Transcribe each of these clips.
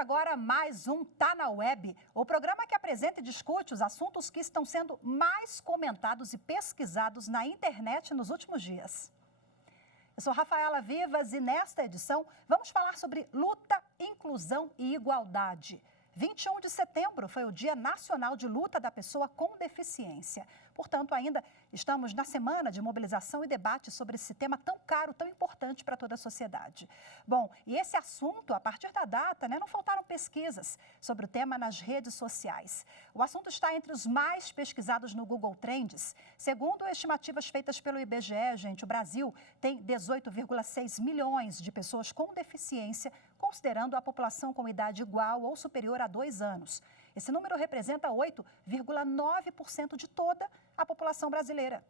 Começa agora mais um Tá na Web, o programa que apresenta e discute os assuntos que estão sendo mais comentados e pesquisados na internet nos últimos dias. Eu sou Rafaela Vivas e nesta edição vamos falar sobre luta, inclusão e igualdade. 21 de setembro foi o Dia Nacional de Luta da Pessoa com Deficiência. Portanto, ainda estamos na semana de mobilização e debate sobre esse tema tão caro, tão importante para toda a sociedade. Bom, e esse assunto, a partir da data, não faltaram pesquisas sobre o tema nas redes sociais. O assunto está entre os mais pesquisados no Google Trends. Segundo estimativas feitas pelo IBGE, gente, o Brasil tem 18,6 milhões de pessoas com deficiência, considerando a população com idade igual ou superior a 2 anos. Esse número representa 8,9% de toda a população brasileira.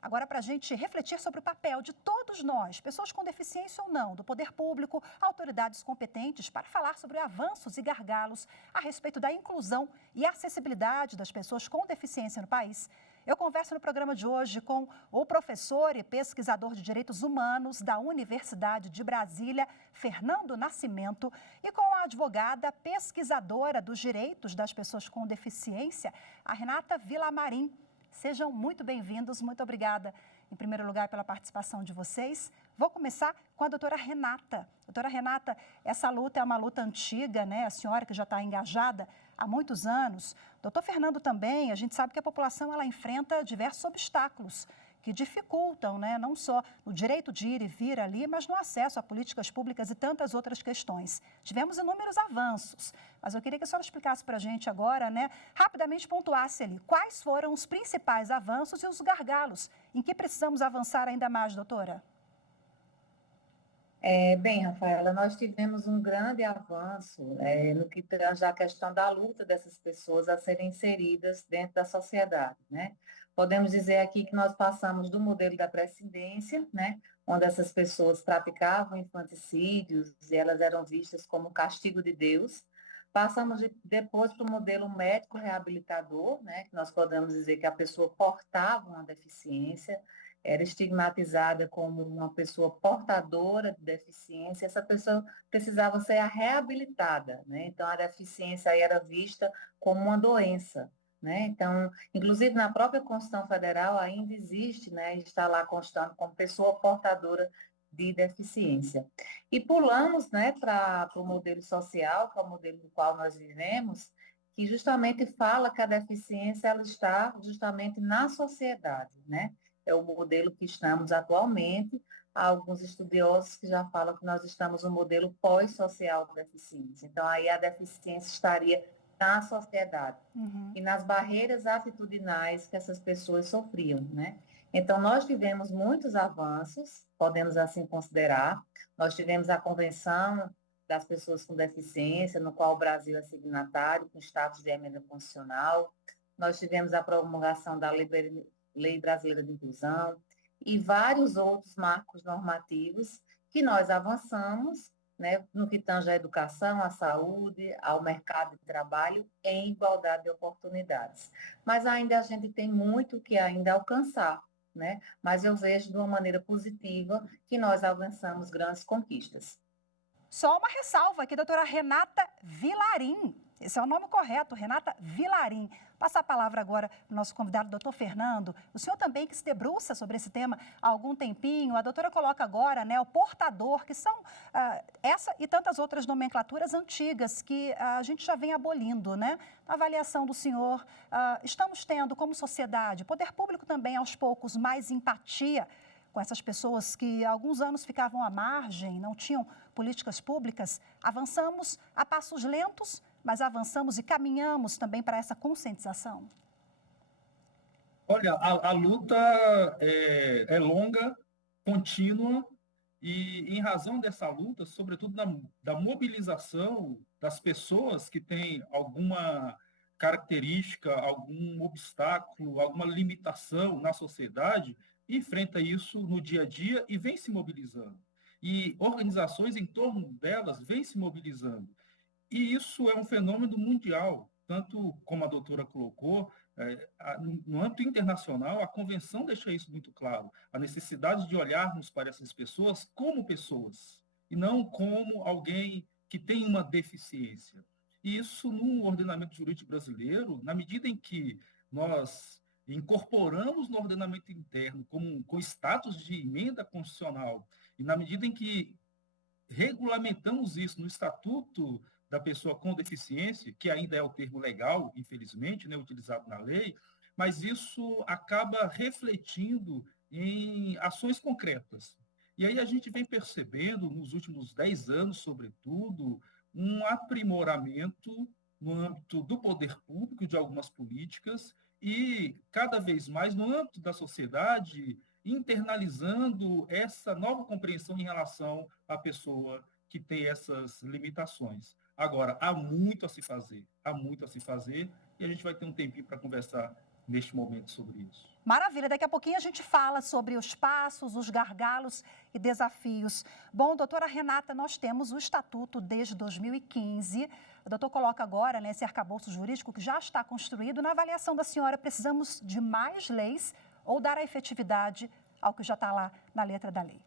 Agora, para a gente refletir sobre o papel de todos nós, pessoas com deficiência ou não, do poder público, autoridades competentes, para falar sobre avanços e gargalos a respeito da inclusão e acessibilidade das pessoas com deficiência no país, eu converso no programa de hoje com o professor e pesquisador de direitos humanos da Universidade de Brasília, Fernando Nascimento, e com a advogada pesquisadora dos direitos das pessoas com deficiência, a Renata Villamarim. Sejam muito bem-vindos, muito obrigada, em primeiro lugar, pela participação de vocês. Vou começar com a doutora Renata. Doutora Renata, essa luta é uma luta antiga, A senhora que já está engajada há muitos anos. Doutor Fernando também, a gente sabe que a população ela enfrenta diversos obstáculos que dificultam, não só no direito de ir e vir ali, mas no acesso a políticas públicas e tantas outras questões. Tivemos inúmeros avanços, mas eu queria que a senhora explicasse para a gente agora, rapidamente pontuasse ali, quais foram os principais avanços e os gargalos em que precisamos avançar ainda mais, doutora? Bem, Rafaela, nós tivemos um grande avanço no que tange a questão da luta dessas pessoas a serem inseridas dentro da sociedade, Podemos dizer aqui que nós passamos do modelo da precedência, onde essas pessoas praticavam infanticídios e elas eram vistas como castigo de Deus. Passamos depois para o modelo médico reabilitador, que nós podemos dizer que a pessoa portava uma deficiência, era estigmatizada como uma pessoa portadora de deficiência, essa pessoa precisava ser reabilitada, Então, a deficiência aí era vista como uma doença, Então, inclusive na própria Constituição Federal ainda existe, está lá constando como pessoa portadora de deficiência. E pulamos, para o modelo social, que é o modelo no qual nós vivemos, que justamente fala que a deficiência ela está justamente na sociedade, É o modelo que estamos atualmente. Há alguns estudiosos que já falam que nós estamos no modelo pós-social da deficiência. Então, aí a deficiência estaria na sociedade e nas barreiras atitudinais que essas pessoas sofriam, Então, nós tivemos muitos avanços, podemos assim considerar. Nós tivemos a Convenção das Pessoas com Deficiência, no qual o Brasil é signatário, com status de emenda constitucional. Nós tivemos a promulgação da Lei Brasileira de Inclusão e vários outros marcos normativos que nós avançamos, no que tange à educação, à saúde, ao mercado de trabalho, em igualdade de oportunidades. Mas ainda a gente tem muito que ainda alcançar, Mas eu vejo de uma maneira positiva que nós avançamos grandes conquistas. Só uma ressalva aqui, doutora Renata Villamarim. Esse é o nome correto, Renata Villamarim. Passa a palavra agora para o nosso convidado, doutor Fernando. O senhor também que se debruça sobre esse tema há algum tempinho. A doutora coloca agora o portador, que são essa e tantas outras nomenclaturas antigas que a gente já vem abolindo, Na avaliação do senhor, estamos tendo como sociedade, poder público também aos poucos, mais empatia com essas pessoas que há alguns anos ficavam à margem, não tinham políticas públicas. Avançamos a passos lentos, mas avançamos e caminhamos também para essa conscientização? Olha, a luta é longa, contínua, e em razão dessa luta, sobretudo da mobilização das pessoas que têm alguma característica, algum obstáculo, alguma limitação na sociedade, enfrenta isso no dia a dia e vem se mobilizando. E organizações em torno delas vêm se mobilizando. E isso é um fenômeno mundial, tanto como a doutora colocou, no âmbito internacional, a convenção deixa isso muito claro, a necessidade de olharmos para essas pessoas como pessoas, e não como alguém que tem uma deficiência. E isso, no ordenamento jurídico brasileiro, na medida em que nós incorporamos no ordenamento interno com status de emenda constitucional, e na medida em que regulamentamos isso no Estatuto da Pessoa com Deficiência, que ainda é o termo legal, infelizmente, né, utilizado na lei, mas isso acaba refletindo em ações concretas. E aí a gente vem percebendo, nos últimos 10 anos, sobretudo, um aprimoramento no âmbito do poder público de algumas políticas e, cada vez mais, no âmbito da sociedade, internalizando essa nova compreensão em relação à pessoa que tem essas limitações. Agora, há muito a se fazer, e a gente vai ter um tempinho para conversar neste momento sobre isso. Maravilha, daqui a pouquinho a gente fala sobre os passos, os gargalos e desafios. Bom, doutora Renata, nós temos o Estatuto desde 2015. O doutor coloca agora, né, esse arcabouço jurídico que já está construído. Na avaliação da senhora, precisamos de mais leis ou dar a efetividade ao que já está lá na letra da lei?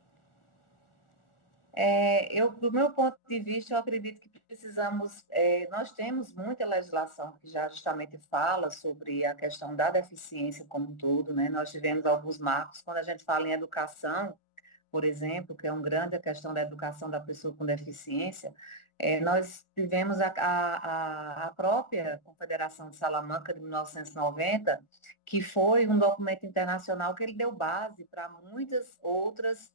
Do meu ponto de vista, eu acredito que precisamos, nós temos muita legislação que já justamente fala sobre a questão da deficiência como um todo, né? Nós tivemos alguns marcos, quando a gente fala em educação, por exemplo, que é a questão da educação da pessoa com deficiência, nós tivemos a própria Confederação de Salamanca de 1990, que foi um documento internacional que ele deu base para muitas outras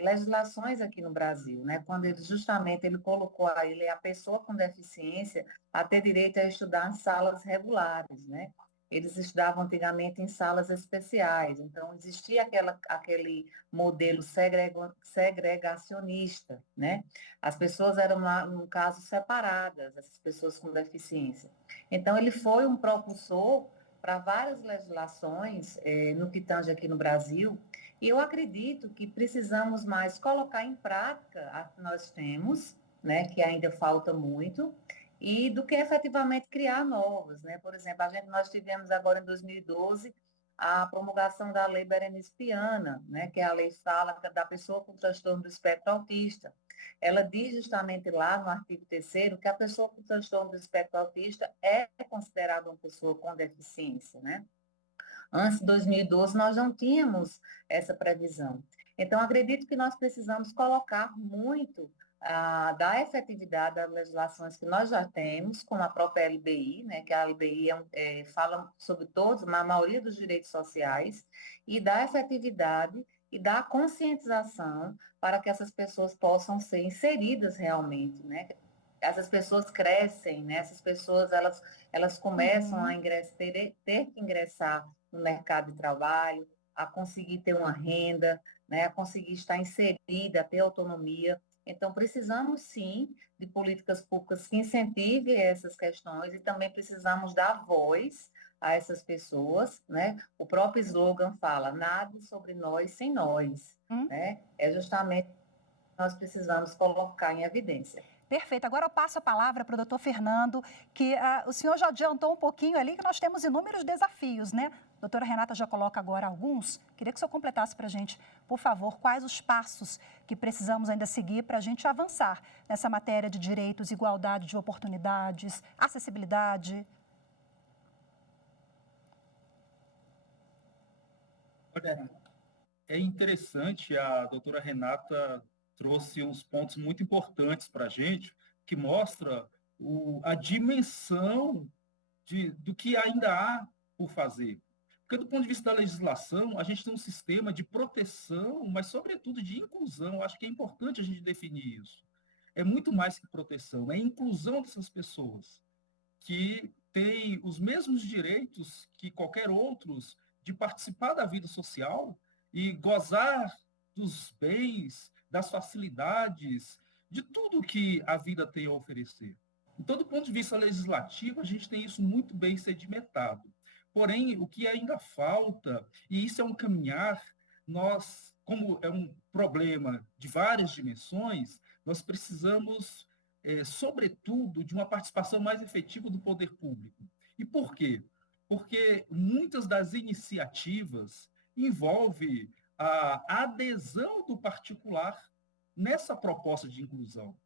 legislações aqui no Brasil, né? Quando ele colocou a pessoa com deficiência a ter direito a estudar em salas regulares, né? Eles estudavam antigamente em salas especiais, então existia aquele modelo segregacionista, né? As pessoas eram, lá, no caso, separadas, essas pessoas com deficiência. Então, ele foi um propulsor para várias legislações no que tange aqui no Brasil, e eu acredito que precisamos mais colocar em prática a que nós temos, né, que ainda falta muito, e do que efetivamente criar novas, né? Por exemplo, nós tivemos agora em 2012 a promulgação da Lei Berenice Viana, né? Que é a lei fala da pessoa com transtorno do espectro autista. Ela diz justamente lá no artigo 3º que a pessoa com transtorno do espectro autista é considerada uma pessoa com deficiência, né? Antes de 2012, nós não tínhamos essa previsão. Então, acredito que nós precisamos colocar muito da efetividade das legislações que nós já temos, como a própria LBI, né, que a LBI fala sobre todos, a maioria dos direitos sociais, e da efetividade e da conscientização para que essas pessoas possam ser inseridas realmente, né? Essas pessoas crescem, né? Essas pessoas, elas começam a ter que ingressar no mercado de trabalho, a conseguir ter uma renda, né? A conseguir estar inserida, ter autonomia. Então, precisamos, sim, de políticas públicas que incentivem essas questões e também precisamos dar voz a essas pessoas, né? O próprio slogan fala, nada sobre nós sem nós, né? É justamente o que nós precisamos colocar em evidência. Perfeito. Agora eu passo a palavra para o doutor Fernando, que o senhor já adiantou um pouquinho ali que nós temos inúmeros desafios, né? A doutora Renata já coloca agora alguns. Queria que o senhor completasse para a gente, por favor, quais os passos que precisamos ainda seguir para a gente avançar nessa matéria de direitos, igualdade de oportunidades, acessibilidade. Olha, é interessante, a doutora Renata trouxe uns pontos muito importantes para a gente, que mostra a dimensão do que ainda há por fazer. Porque, do ponto de vista da legislação, a gente tem um sistema de proteção, mas, sobretudo, de inclusão. Acho que é importante a gente definir isso. É muito mais que proteção, é a inclusão dessas pessoas, que têm os mesmos direitos que qualquer outros de participar da vida social e gozar dos bens, das facilidades, de tudo que a vida tem a oferecer. Então, do ponto de vista legislativo, a gente tem isso muito bem sedimentado. Porém, o que ainda falta, e isso é um caminhar, nós, como é um problema de várias dimensões, nós precisamos, sobretudo, de uma participação mais efetiva do poder público. E por quê? Porque muitas das iniciativas envolvem a adesão do particular nessa proposta de inclusão.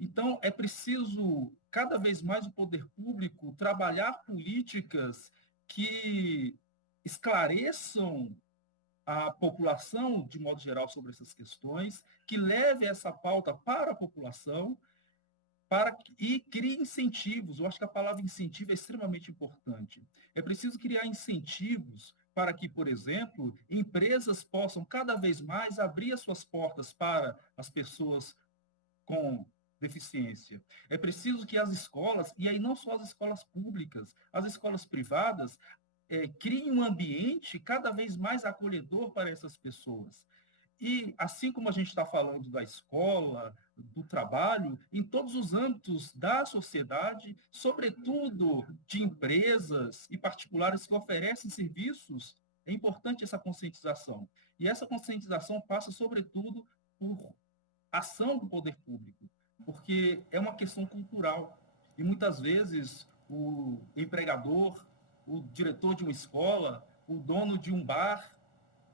Então, é preciso, cada vez mais, o poder público trabalhar políticas que esclareçam a população, de modo geral, sobre essas questões, que leve essa pauta para a população e crie incentivos. Eu acho que a palavra incentivo é extremamente importante. É preciso criar incentivos para que, por exemplo, empresas possam cada vez mais abrir as suas portas para as pessoas com deficiência. É preciso que as escolas, e aí não só as escolas públicas, as escolas privadas, criem um ambiente cada vez mais acolhedor para essas pessoas. E, assim como a gente está falando da escola, do trabalho, em todos os âmbitos da sociedade, sobretudo de empresas e particulares que oferecem serviços, é importante essa conscientização. E essa conscientização passa, sobretudo, por ação do poder público, porque é uma questão cultural. E, muitas vezes, o empregador, o diretor de uma escola, o dono de um bar,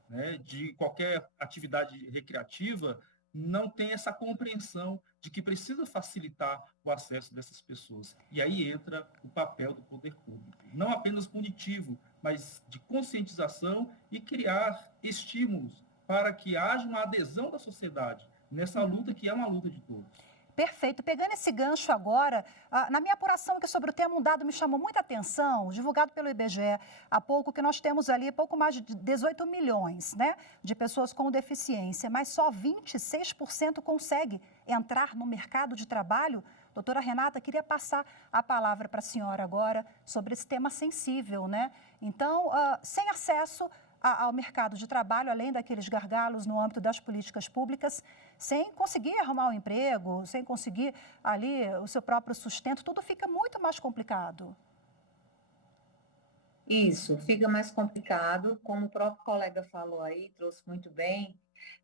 né, de qualquer atividade recreativa, não tem essa compreensão de que precisa facilitar o acesso dessas pessoas. E aí entra o papel do poder público, não apenas punitivo, mas de conscientização e criar estímulos para que haja uma adesão da sociedade nessa luta que é uma luta de todos. Perfeito. Pegando esse gancho agora, na minha apuração aqui sobre o tema, um dado me chamou muita atenção, divulgado pelo IBGE há pouco, que nós temos ali pouco mais de 18 milhões, né, de pessoas com deficiência, mas só 26% consegue entrar no mercado de trabalho. Doutora Renata, queria passar a palavra para a senhora agora sobre esse tema sensível, né? Então, sem acesso ao mercado de trabalho, além daqueles gargalos no âmbito das políticas públicas, sem conseguir arrumar um emprego, sem conseguir ali o seu próprio sustento, tudo fica muito mais complicado. Isso, fica mais complicado, como o próprio colega falou aí, trouxe muito bem,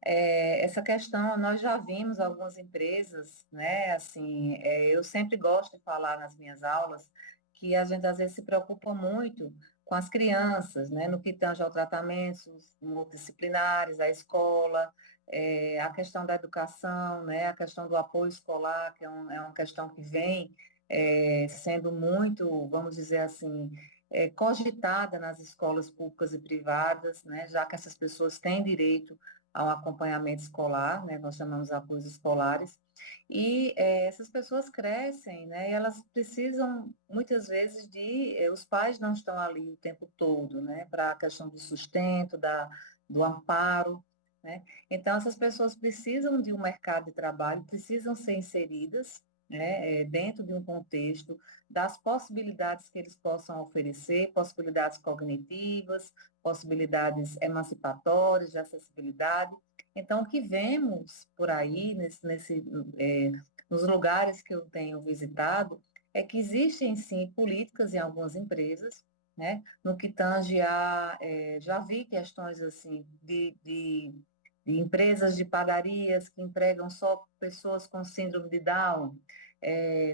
essa questão nós já vimos algumas empresas, né, assim, eu sempre gosto de falar nas minhas aulas que a gente às vezes se preocupa muito com as crianças, né, no que tange ao tratamentos multidisciplinares, a escola, a questão da educação, né, a questão do apoio escolar, que é uma questão que vem sendo muito, vamos dizer assim, cogitada nas escolas públicas e privadas, né, já que essas pessoas têm direito ao acompanhamento escolar, né, nós chamamos de apoios escolares, e essas pessoas crescem, né, e elas precisam, muitas vezes, os pais não estão ali o tempo todo, né, para a questão do sustento, do amparo, né, então essas pessoas precisam de um mercado de trabalho, precisam ser inseridas, né, dentro de um contexto das possibilidades que eles possam oferecer, possibilidades cognitivas, possibilidades emancipatórias, de acessibilidade. Então, o que vemos por aí, nos lugares que eu tenho visitado, é que existem, sim, políticas em algumas empresas, né, no que tange já vi questões, assim, de empresas de padarias que empregam só pessoas com síndrome de Down,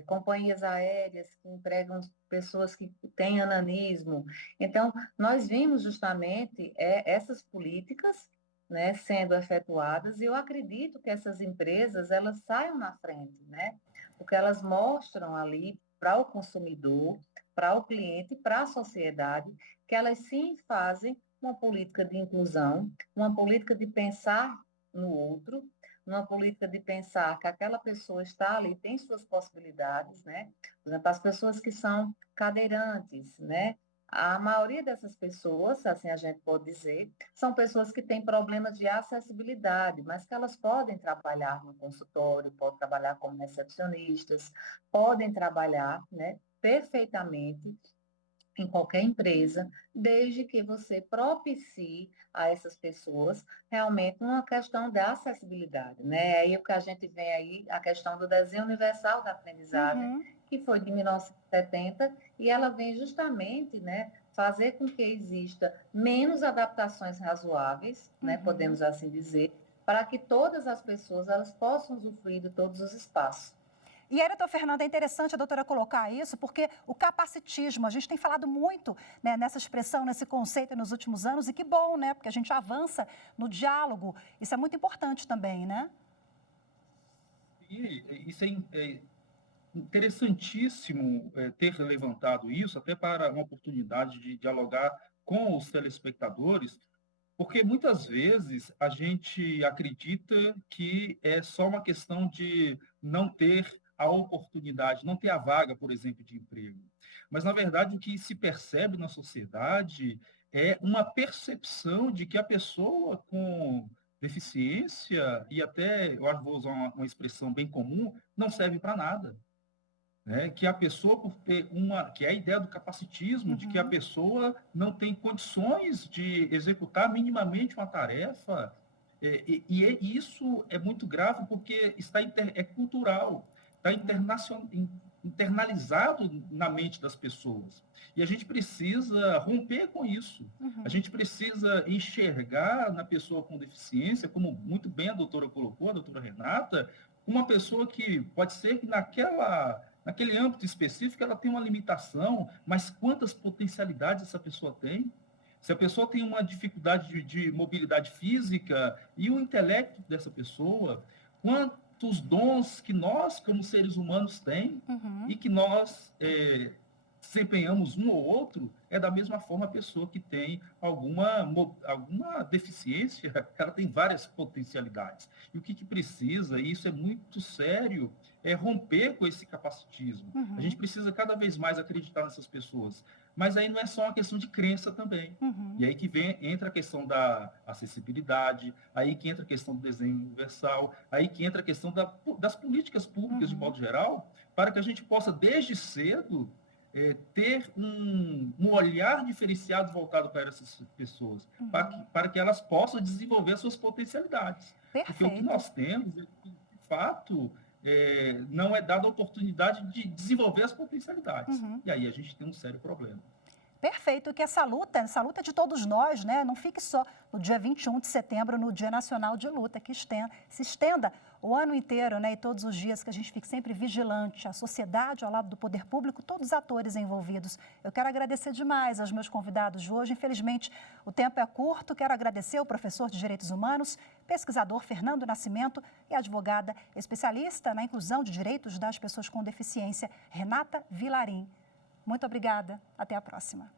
companhias aéreas que empregam pessoas que têm ananismo. Então, nós vimos justamente essas políticas, né, sendo efetuadas, e eu acredito que essas empresas elas saiam na frente, né, porque elas mostram ali para o consumidor, para o cliente, para a sociedade, que elas sim fazem uma política de inclusão, uma política de pensar no outro, uma política de pensar que aquela pessoa está ali, tem suas possibilidades, né? Por exemplo, as pessoas que são cadeirantes, né? A maioria dessas pessoas, assim a gente pode dizer, são pessoas que têm problemas de acessibilidade, mas que elas podem trabalhar no consultório, podem trabalhar como recepcionistas, podem trabalhar, né, perfeitamente em qualquer empresa, desde que você propicie a essas pessoas realmente uma questão da acessibilidade, né? Aí o que a gente vê aí, a questão do desenho universal da aprendizagem, que foi de 1970, e ela vem justamente, né, fazer com que exista menos adaptações razoáveis, né, podemos assim dizer, para que todas as pessoas elas possam usufruir de todos os espaços. E aí, doutora Fernanda, é interessante a doutora colocar isso, porque o capacitismo, a gente tem falado muito, né, nessa expressão, nesse conceito nos últimos anos, e que bom, né? Porque a gente avança no diálogo. Isso é muito importante também, né? isso é interessantíssimo ter levantado isso, até para uma oportunidade de dialogar com os telespectadores, porque muitas vezes a gente acredita que é só uma questão de não ter a oportunidade, não ter a vaga, por exemplo, de emprego. Mas, na verdade, o que se percebe na sociedade é uma percepção de que a pessoa com deficiência, e até, eu acho que vou usar uma expressão bem comum, não serve para nada. Né? Que a pessoa, por ter que é a ideia do capacitismo, de que a pessoa não tem condições de executar minimamente uma tarefa, e isso é muito grave porque é cultural, está internalizado na mente das pessoas. E a gente precisa romper com isso. A gente precisa enxergar na pessoa com deficiência, como muito bem a doutora colocou, a doutora Renata, uma pessoa que pode ser que naquele âmbito específico ela tem uma limitação, mas quantas potencialidades essa pessoa tem? Se a pessoa tem uma dificuldade de mobilidade física e o intelecto dessa pessoa, quantos dons que nós, como seres humanos, temos e que nós desempenhamos um ou outro, é da mesma forma a pessoa que tem alguma deficiência, ela tem várias potencialidades. E o que precisa, e isso é muito sério, é romper com esse capacitismo. A gente precisa cada vez mais acreditar nessas pessoas. Mas aí não é só uma questão de crença também. E aí que entra a questão da acessibilidade, aí que entra a questão do desenho universal, aí que entra a questão das políticas públicas, de modo geral, para que a gente possa, desde cedo, ter um olhar diferenciado voltado para essas pessoas, para que elas possam desenvolver as suas potencialidades. Perfeito. Porque o que nós temos, de fato, não é dada a oportunidade de desenvolver as potencialidades. E aí a gente tem um sério problema. Perfeito, que essa luta de todos nós, né, não fique só no dia 21 de setembro, no Dia Nacional de Luta, que se estenda o ano inteiro, né, e todos os dias, que a gente fique sempre vigilante, a sociedade, ao lado do poder público, todos os atores envolvidos. Eu quero agradecer demais aos meus convidados de hoje. Infelizmente, o tempo é curto. Quero agradecer ao professor de Direitos Humanos, pesquisador Fernando Nascimento, e a advogada especialista na inclusão de direitos das pessoas com deficiência, Renata Vilarim. Muito obrigada. Até a próxima.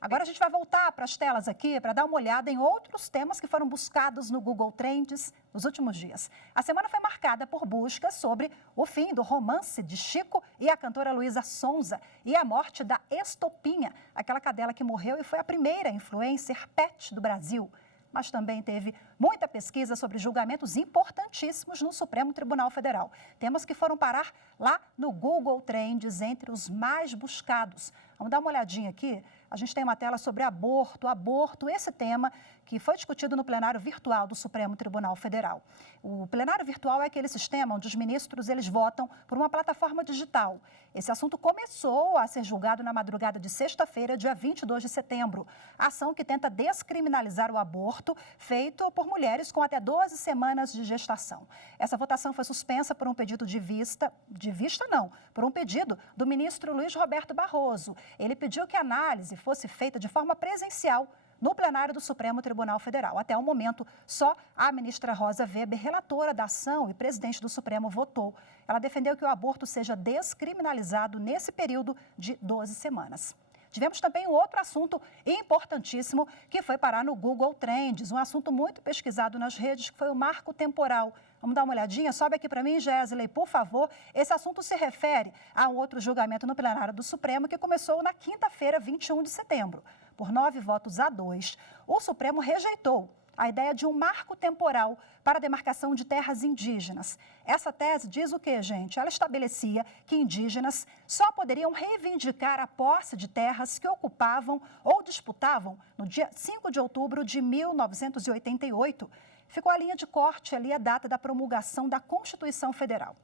Agora a gente vai voltar para as telas aqui para dar uma olhada em outros temas que foram buscados no Google Trends nos últimos dias. A semana foi marcada por buscas sobre o fim do romance de Chico e a cantora Luísa Sonza e a morte da Estopinha, aquela cadela que morreu e foi a primeira influencer pet do Brasil. Mas também teve muita pesquisa sobre julgamentos importantíssimos no Supremo Tribunal Federal. Temas que foram parar lá no Google Trends, entre os mais buscados. Vamos dar uma olhadinha aqui. A gente tem uma tela sobre aborto, esse tema que foi discutido no plenário virtual do Supremo Tribunal Federal. O plenário virtual é aquele sistema onde os ministros eles votam por uma plataforma digital. Esse assunto começou a ser julgado na madrugada de sexta-feira, dia 22 de setembro. A ação que tenta descriminalizar o aborto feito por mulheres com até 12 semanas de gestação. Essa votação foi suspensa por um pedido por um pedido do ministro Luiz Roberto Barroso. Ele pediu que a análise fosse feita de forma presencial no plenário do Supremo Tribunal Federal. Até o momento, só a ministra Rosa Weber, relatora da ação e presidente do Supremo, votou. Ela defendeu que o aborto seja descriminalizado nesse período de 12 semanas. Tivemos também um outro assunto importantíssimo que foi parar no Google Trends, um assunto muito pesquisado nas redes, que foi o marco temporal. Vamos dar uma olhadinha? Sobe aqui para mim, Gésley, por favor. Esse assunto se refere a um outro julgamento no plenário do Supremo que começou na quinta-feira, 21 de setembro. Por 9 votos a 2, o Supremo rejeitou a ideia de um marco temporal para a demarcação de terras indígenas. Essa tese diz o quê, gente? Ela estabelecia que indígenas só poderiam reivindicar a posse de terras que ocupavam ou disputavam no dia 5 de outubro de 1988. Ficou a linha de corte ali a data da promulgação da Constituição Federal.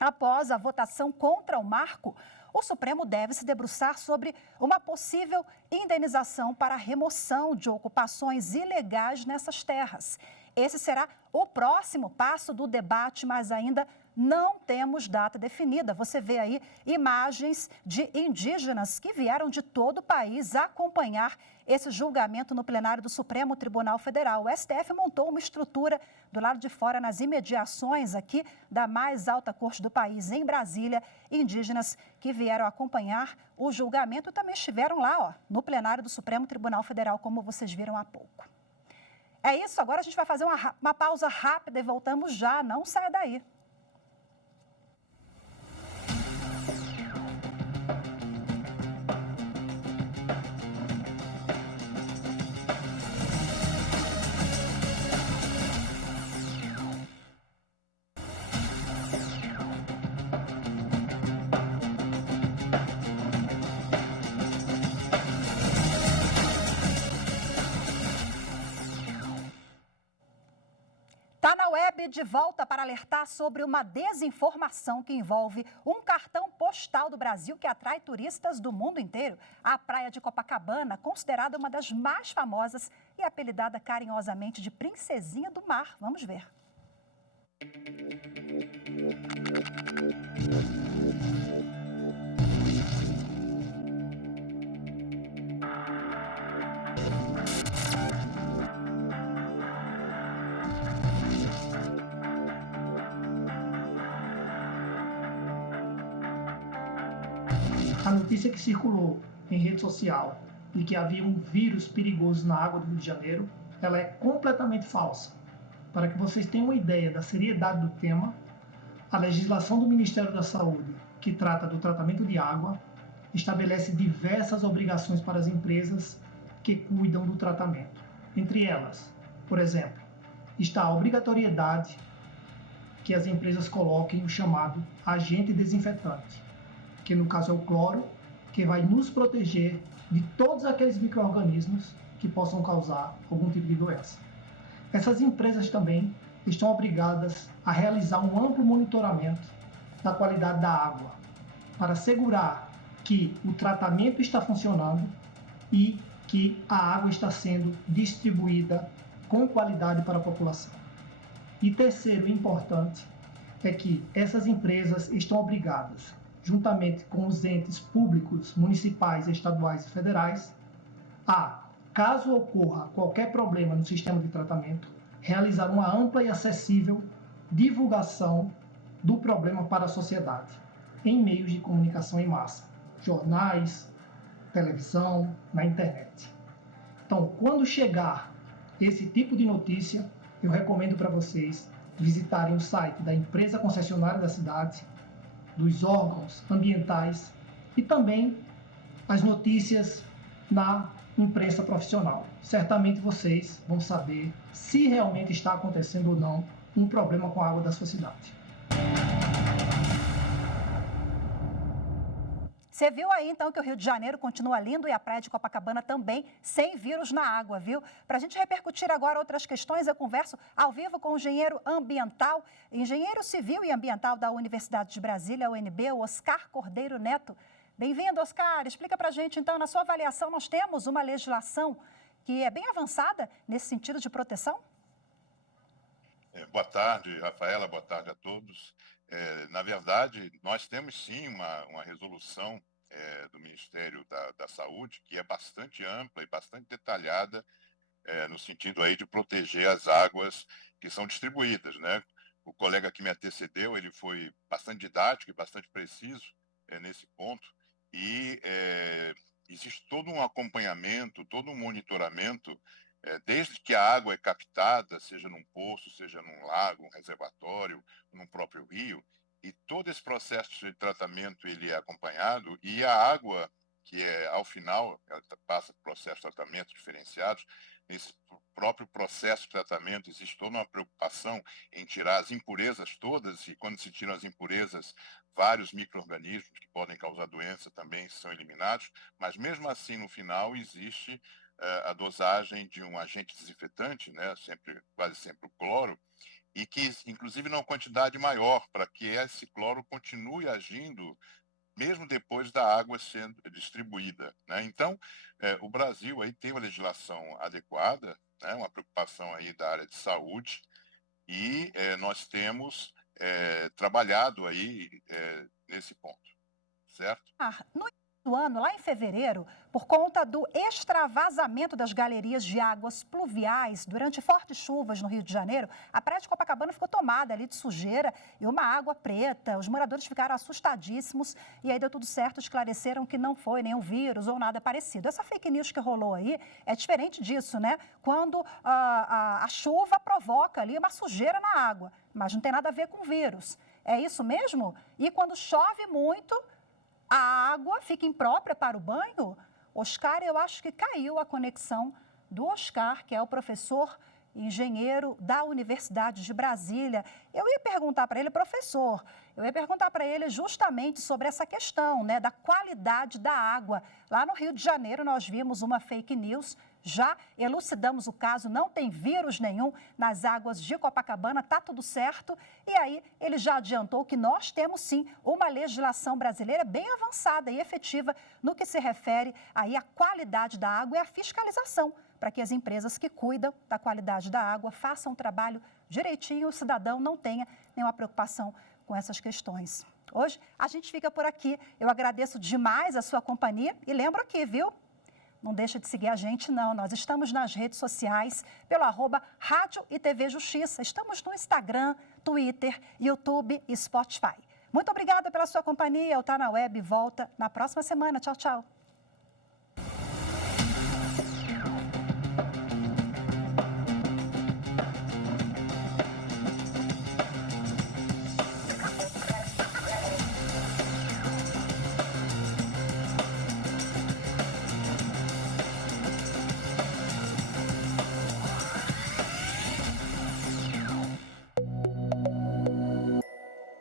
Após a votação contra o marco, o Supremo deve se debruçar sobre uma possível indenização para a remoção de ocupações ilegais nessas terras. Esse será o próximo passo do debate, mas ainda não temos data definida. Você vê aí imagens de indígenas que vieram de todo o país acompanhar esse julgamento no plenário do Supremo Tribunal Federal. O STF montou uma estrutura do lado de fora, nas imediações aqui da mais alta corte do país, em Brasília. Indígenas que vieram acompanhar o julgamento também estiveram lá, ó, no plenário do Supremo Tribunal Federal, como vocês viram há pouco. É isso, agora a gente vai fazer uma pausa rápida e voltamos já. Não saia daí. Está na web de volta para alertar sobre uma desinformação que envolve um cartão postal do Brasil que atrai turistas do mundo inteiro. A praia de Copacabana, considerada uma das mais famosas e apelidada carinhosamente de Princesinha do Mar. Vamos ver. A notícia que circulou em rede social de que havia um vírus perigoso na água do Rio de Janeiro, ela é completamente falsa. Para que vocês tenham uma ideia da seriedade do tema, a legislação do Ministério da Saúde, que trata do tratamento de água, estabelece diversas obrigações para as empresas que cuidam do tratamento. Entre elas, por exemplo, está a obrigatoriedade que as empresas coloquem o chamado agente desinfetante, que no caso é o cloro, que vai nos proteger de todos aqueles micro-organismos que possam causar algum tipo de doença. Essas empresas também estão obrigadas a realizar um amplo monitoramento da qualidade da água, para assegurar que o tratamento está funcionando e que a água está sendo distribuída com qualidade para a população. E terceiro, importante, é que essas empresas estão obrigadas, juntamente com os entes públicos, municipais, estaduais e federais, a, caso ocorra qualquer problema no sistema de tratamento, realizar uma ampla e acessível divulgação do problema para a sociedade, em meios de comunicação em massa, jornais, televisão, na internet. Então, quando chegar esse tipo de notícia, eu recomendo para vocês visitarem o site da empresa concessionária da cidade, dos órgãos ambientais e também as notícias na imprensa profissional. Certamente vocês vão saber se realmente está acontecendo ou não um problema com a água da sua cidade. Você viu aí, então, que o Rio de Janeiro continua lindo e a praia de Copacabana também, sem vírus na água, viu? Para a gente repercutir agora outras questões, eu converso ao vivo com o engenheiro civil e ambiental da Universidade de Brasília, UNB, o Oscar Cordeiro Neto. Bem-vindo, Oscar. Explica para a gente, então, na sua avaliação, nós temos uma legislação que é bem avançada nesse sentido de proteção? Boa tarde, Rafaela, boa tarde a todos. Na verdade, nós temos sim uma resolução do Ministério da Saúde que é bastante ampla e bastante detalhada no sentido aí de proteger as águas que são distribuídas, né? O colega que me antecedeu, ele foi bastante didático e bastante preciso nesse ponto e existe todo um acompanhamento, todo um monitoramento desde que a água é captada, seja num poço, seja num lago, um reservatório, num próprio rio, e todo esse processo de tratamento ele é acompanhado, e a água, que ao final, ela passa por processos de tratamento diferenciados, nesse próprio processo de tratamento existe toda uma preocupação em tirar as impurezas todas, e quando se tiram as impurezas, vários micro-organismos que podem causar doença também são eliminados, mas mesmo assim, no final, existe a dosagem de um agente desinfetante, né, quase sempre o cloro, e que, inclusive, numa quantidade maior, para que esse cloro continue agindo mesmo depois da água sendo distribuída, né? Então, o Brasil aí tem uma legislação adequada, né, uma preocupação aí da área de saúde, e nós temos trabalhado aí nesse ponto, certo? No início do ano, lá em fevereiro, por conta do extravasamento das galerias de águas pluviais durante fortes chuvas no Rio de Janeiro, a praia de Copacabana ficou tomada ali de sujeira e uma água preta. Os moradores ficaram assustadíssimos e aí deu tudo certo, esclareceram que não foi nenhum vírus ou nada parecido. Essa fake news que rolou aí é diferente disso, né? Quando a chuva provoca ali uma sujeira na água, mas não tem nada a ver com vírus. É isso mesmo? E quando chove muito, a água fica imprópria para o banho? Oscar, eu acho que caiu a conexão do Oscar, que é o professor engenheiro da Universidade de Brasília. Eu ia perguntar para ele, professor, justamente sobre essa questão, né, da qualidade da água. Lá no Rio de Janeiro, nós vimos uma fake news, já elucidamos o caso, não tem vírus nenhum nas águas de Copacabana, está tudo certo. E aí, ele já adiantou que nós temos, sim, uma legislação brasileira bem avançada e efetiva no que se refere aí à qualidade da água e à fiscalização, para que as empresas que cuidam da qualidade da água façam o trabalho direitinho, o cidadão não tenha nenhuma preocupação com essas questões. Hoje, a gente fica por aqui. Eu agradeço demais a sua companhia e lembro aqui, viu? Não deixa de seguir a gente, não. Nós estamos nas redes sociais pelo @Rádio e TV Justiça. Estamos no Instagram, Twitter, YouTube e Spotify. Muito obrigada pela sua companhia. O Tá na Web volta na próxima semana. Tchau, tchau.